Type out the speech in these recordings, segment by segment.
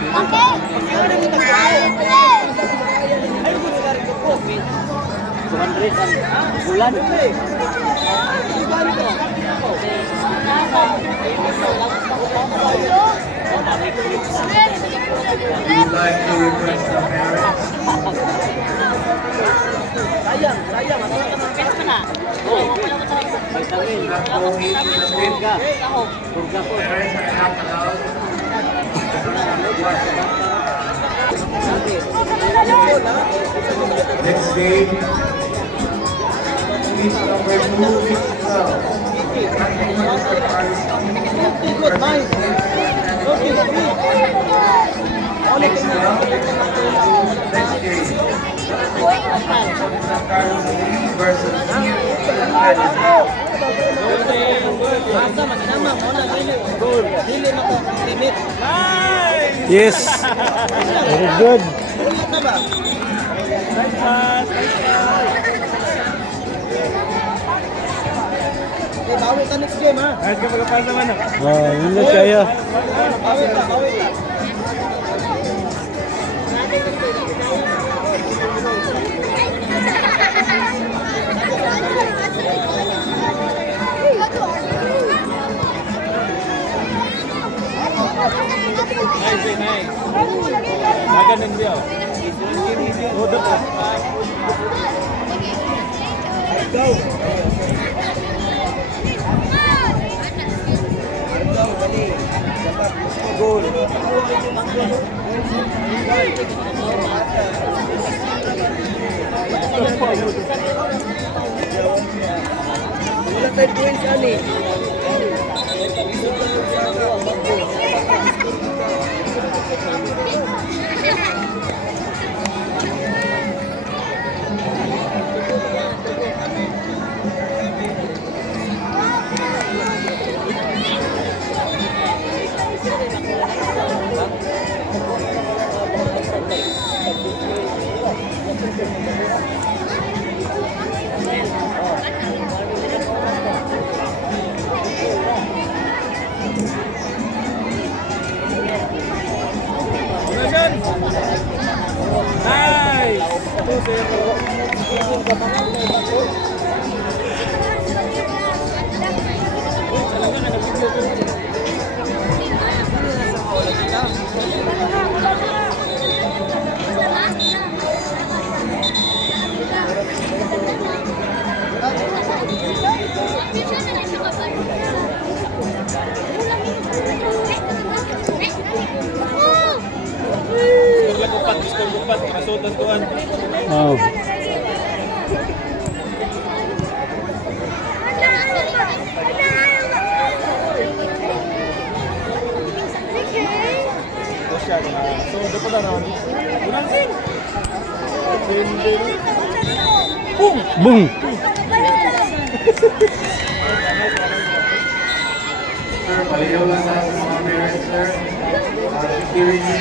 Okay. Ay, good ka rin ko. 200 ang bulan. We'd like to request the parents. Sayang. Pera ka na. Oh, vitamin. Purga. Purga po. Parents are not allowed. Next game. Please number 2, please 12. Good mind. Okay, Next now. Next game. Carlos Lee versus Asa maginama mo na dili maka-limit. Yes. Very good. Na ba? Nice pass. Bawi ka next game ha. Nice ka magpass naman ah. Oh, yun na kaya. Bawi ka. Nice. Magaling dia. Hodot. Go. Goal. Wala tayo points ani. Nice! 2-0. Rasutan tuan. Oh. So, dapat na naman. Boom! Boom! Sir, paliyaw lang sa mga parents, sir. Security.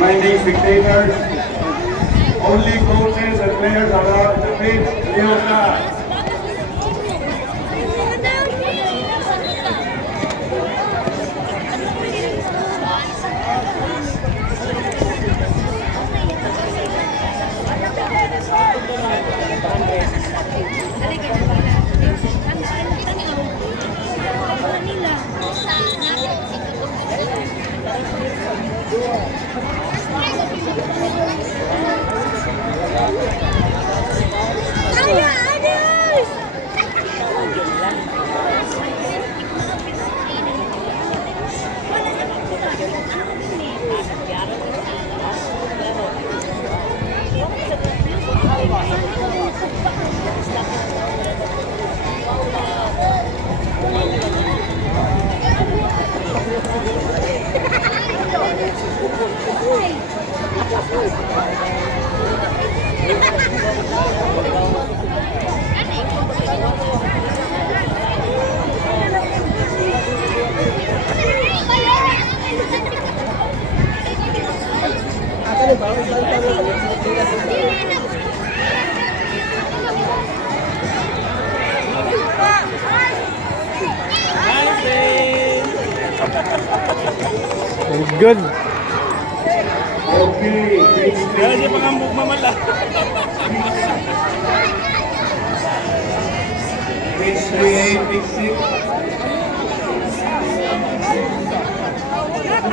Reminding spectators, only coaches and players are allowed to pitch. Very good. Okay, next Kaya siya pangambog mamala. Page 38, page 6.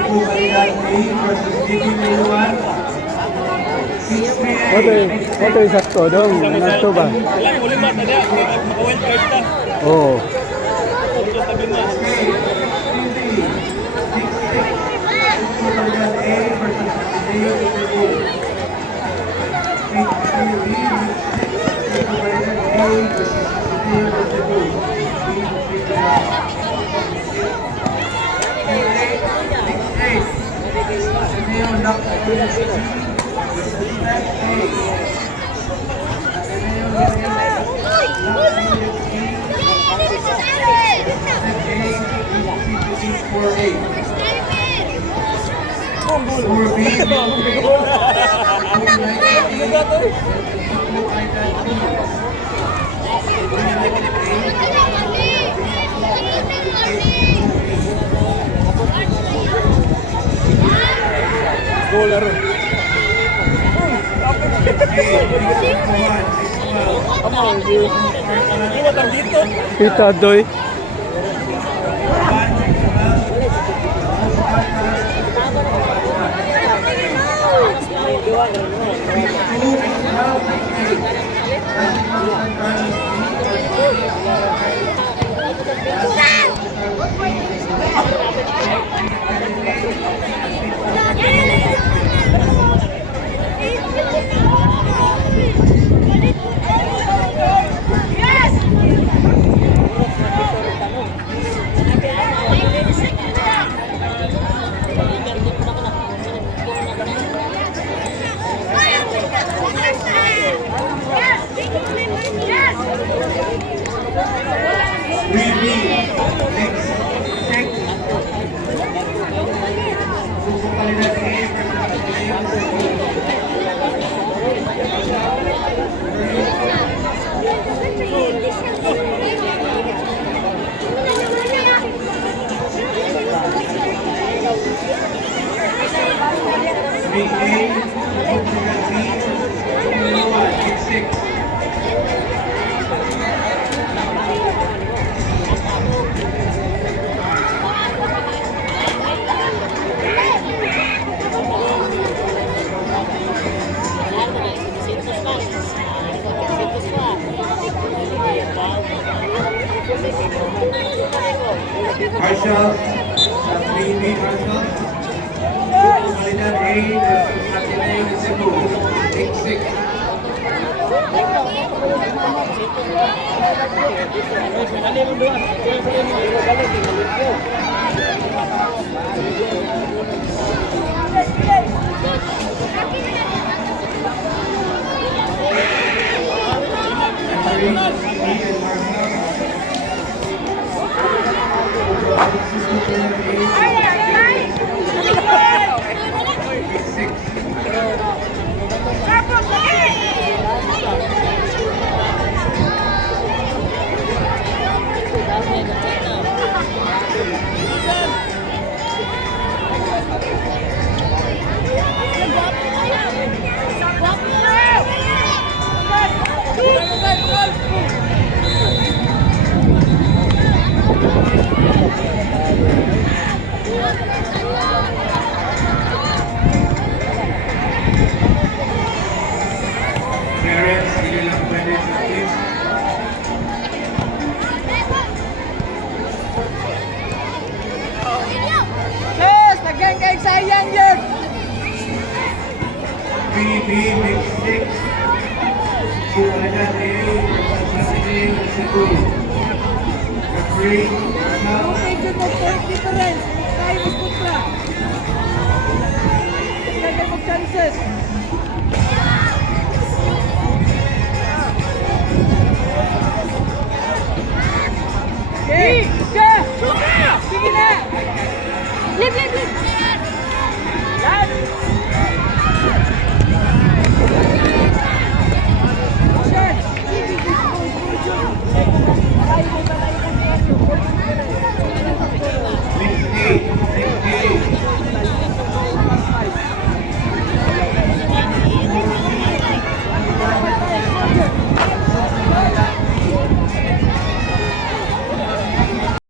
Kukubalidad A versus DP Miluan. Oto yung sakto dong. Sakto ba? Wala, uling ba na niya? Maka-wild card na. Oo. Ito tabi na. Kukubalidad A versus DP Miluan. Kukubalidad A versus DP Golaro. Iwan ang dito. Pita doy. Marshall, BB Marshall. Kukubalidad A versus Ateneo Cebu. 8-6. Parents, hindi lang pwede sa kids. Yes, naging kay sayang yun. BB Mix 6. Kukubalidad A versus Ateneo Cebu. Referee, Marshall. Medyo mo point difference. Tayo mo kontra. Lagay mo chances. Okay, go! Sige na! Lip, lip, lip!